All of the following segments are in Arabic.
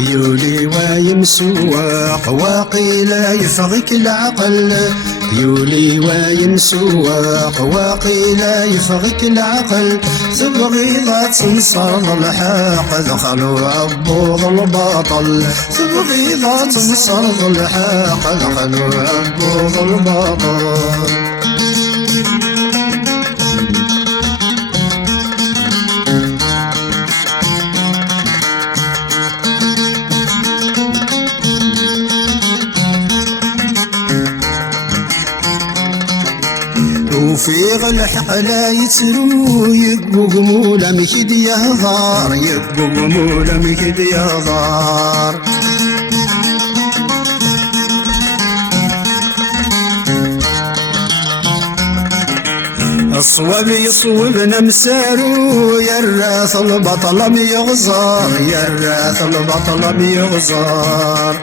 يولي وايم سواق واقيل يفغك العقل، يولي وايم سواق واقيل يفغك العقل، تبغي ذا تنصر الحق دخلوا عبوض الباطل، تبغي ذا تنصر الحق دخلوا عبوض الباطل. وفي الحق لا يتلو يبقوا قموله مكد يهضار، يبقوا قموله مكد يهضار. الصواب يصوبنا مسارو، يا الراث البطل ميغزار، يا الراث البطل ميغزار.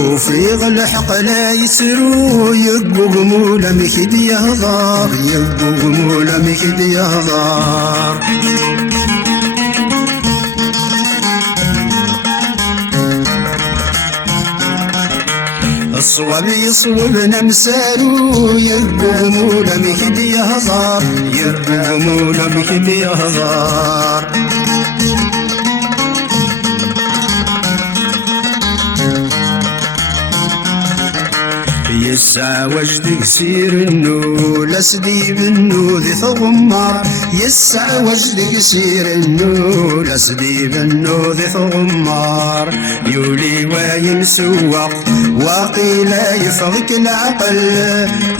وفي الحق لا يسرو يبقوا قموله مكد يهضار، يبقوا قموله مكد يهضار. الصواب يصوبنا مسارو، يبقوا قموله مكد يهضار، يبقوا قموله مكد يهضار. يسعى وجدك سير النو لسدي بالنو ذي ثغمار، يسعى وجدك سير النو لسدي بالنو ذي ثغمار. يولي وايم سواق واقيل يفغك العقل،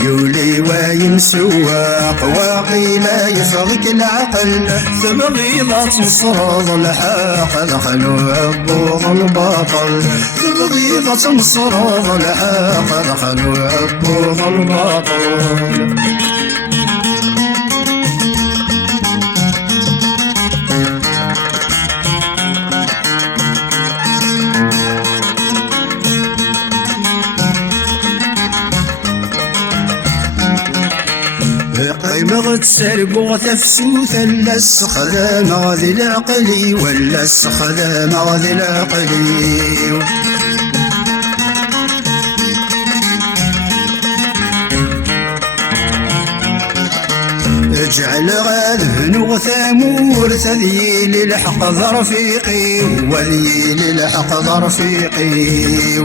يولي وايم سواق واقيل يفغك العقل، تبغي ذا تنصر الحق دخلوا عبوض الباطل، تبغي ذا تنصر الحق دخلوا عبوض الباطل. قيمة تسرق وتفسوث لا استخدام غذي العقلي، ولا استخدام غذي العقلي. اجعل غاذب وثامور تذييل الحق ظرفيقي، وذييل الحق ظرفيقي.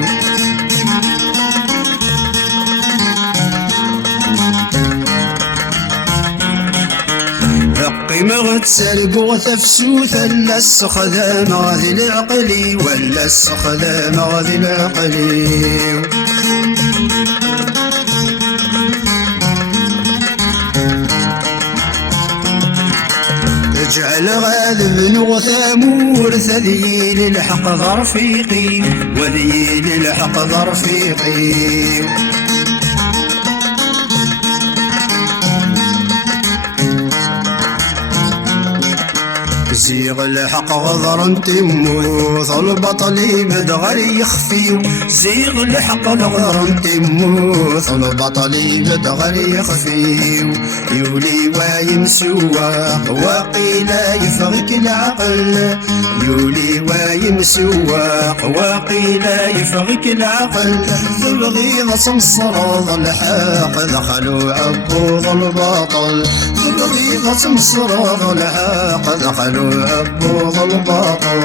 قيمة تسرق وتفسوث لا استخدام غذي العقلي، ولا استخدام غذي العقلي. اجعل غاذب وثامور تذييل الحق ظرفيقي، وذييل الحق ظرفيقي. زيغ الحق غضرا تموث البطل بدغر يخفي، زيغ الحق غضرا تموث البطل بدغر يخفي. يولي وايم سواق واقيل يفغك العقل، يولي وايم سواق واقيل يفغك العقل، تبغي ذا تنصر الحق دخلوا عبوض الباطل، تبغي ذا تنصر الحق دخلوا عبوض الباطل.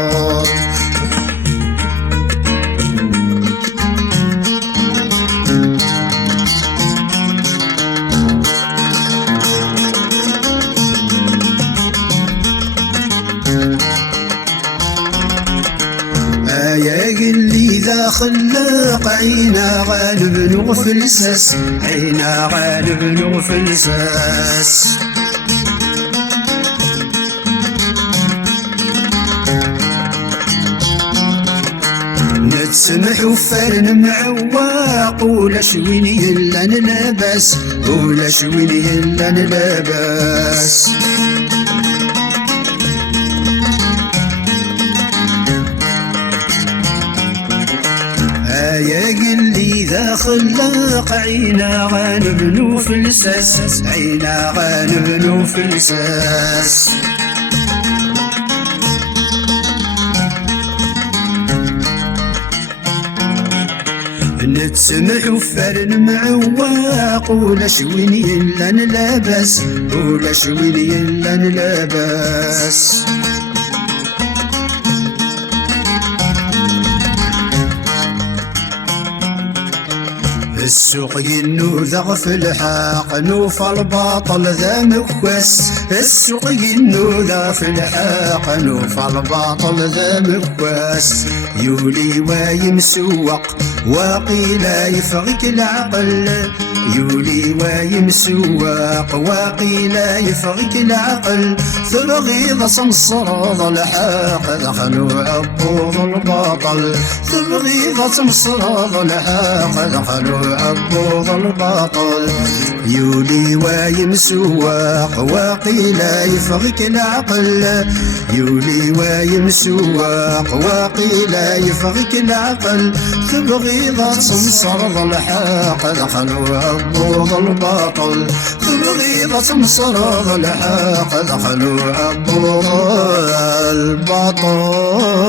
يا قلي ذا خلاق عينا غالب نغفلسس، عينا غالب نغفلسس. نتسمح وفرن معواق ولا شوين يلا نلبس ولا شوين يلا نلبس يا قلي ذا خلاق عينا غانبنو في الساس عينا غانبنو في الساس نتسمح وفرن معواق ولا شوين يلا نلبس ولا شوين يلا نلبس السوق ينوذغ في الحاق نوفى الباطل ذا مكوس السوق ينوذغ في الحاق نوفى الباطل ذا مكوس يولي ويمسوق وقيل يفغك العقل يولي ويمسوق وقيل يفغك العقل ثبغيض صمصرض الحاق دخلوا عبوض الباطل ثبغيض صمصرض الحاق دخلوا عبوض الباطل يولي ويمسوق وقيل يفغك العقل يولي ويمسوق وقيل يفغك العقل تبغيض صمصرض الحاق دخلوا عبوض الباطل تبغيض صمصرض الحاق دخلوا عبوض الباطل